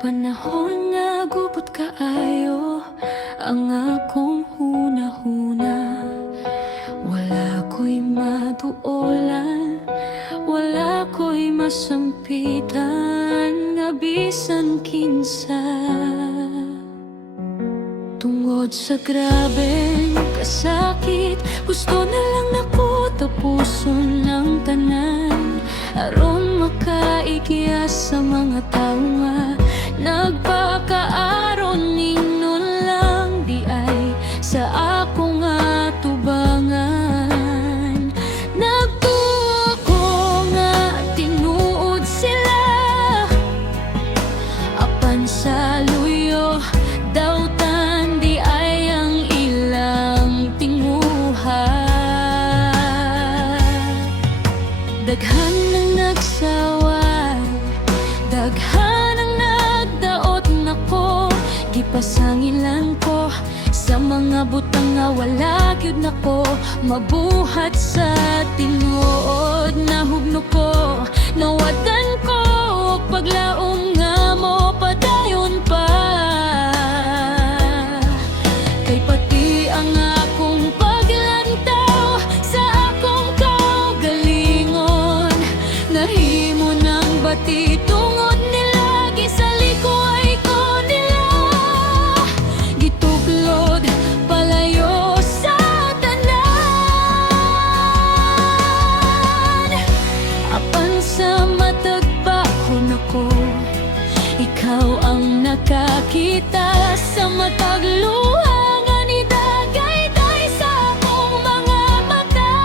Panahon nga gubot kaayo ang akong hunahuna. Wala ko'y maduolan, wala ko'y masampitan, nga bisan kinsa. Tungod sa grabeng kasakit, gusto na lang nako tapuson ng tanan, aron makaigya sa mga tao nga nagpakaaron ningnon lang di ay sa ako nga tubangan. Nagtuo ko nga tinuod sila, apan sa luyo dawtan di ay ang ilang tinguha. Daghan nang nagsaway, daghan ang nagdaot nako, gipasangilan ko sa mga butang nga wala gyud nako mabuhat sa tinuod. Nahugno ko, nawadan ko og paglaom nga mo padayon pa, kay pati ang akong paglantaw sa akong kaugalingon nahimo ng bati tungod nila. Gisaliko ay ko nila, gituklod palayo sa tanan. Apan sa matag bahon ako, ikaw ang nakakita sa matag luha nga nidagay-day sa akong mga mata.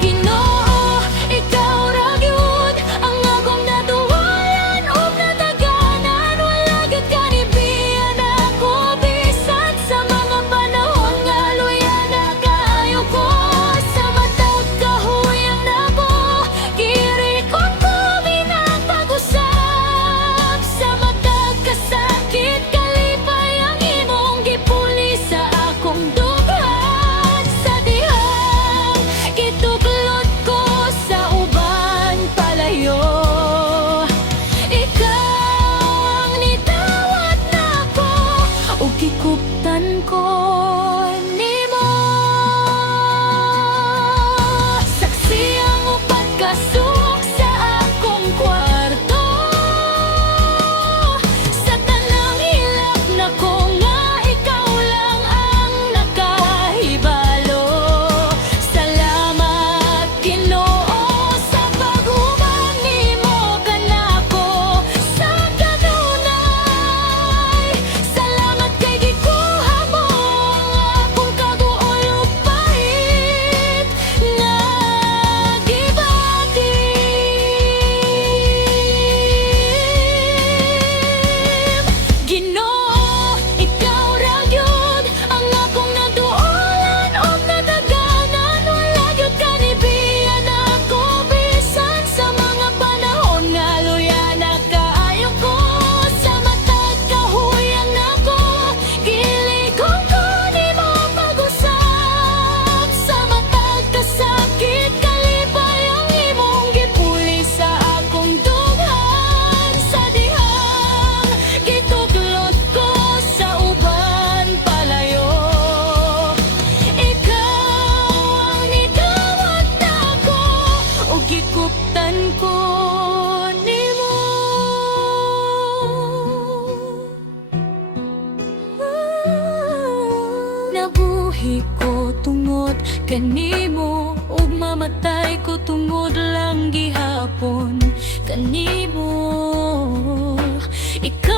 Ginoo, ikaw ra gyud ang akong natuwayan ug nataganan, wala gyud kanibiyan ako bisan sa mga panahon nga luya na kaayo ko. Sa matag kahuyang nako, girikot ko binagpag-usap. Sa matag kasakit, kalipay ang imong gipuli sa akong dughan. Sa dihang gituklod ko sa uban palayo, ikaw ang nitawat nako ug gikuptan ko nimo. Saksi ang upat ka suok sa akong kwarto, sa tanang hilak nako nga ikaw lang ang nakahibalo. Salamat Ginoo sa pag-ubang nimo kanako sa kanunay. Salamat kay gikuha mo ang akong kaduol ug pahit nga gibatim. Ginoo, ikaw ra gyud ang akong naduolan ug nataganan, wala gyud kanibiyan ako bisan sa mga panahon nga luya na kaayo ko. Sa matag kahuyang nako, giligong ko nimo pag-usap. Sa matag kasakit, kalipay ang imong gipuli sa akong dughan. Sa dihang gituklod ko sa uban palayo, ikaw ang nitawat nako ug gikuptan ko nimo. Nabuhi ko tungod kanimo ug mamatay ko tungod lang gihapon kanimo. Ikaw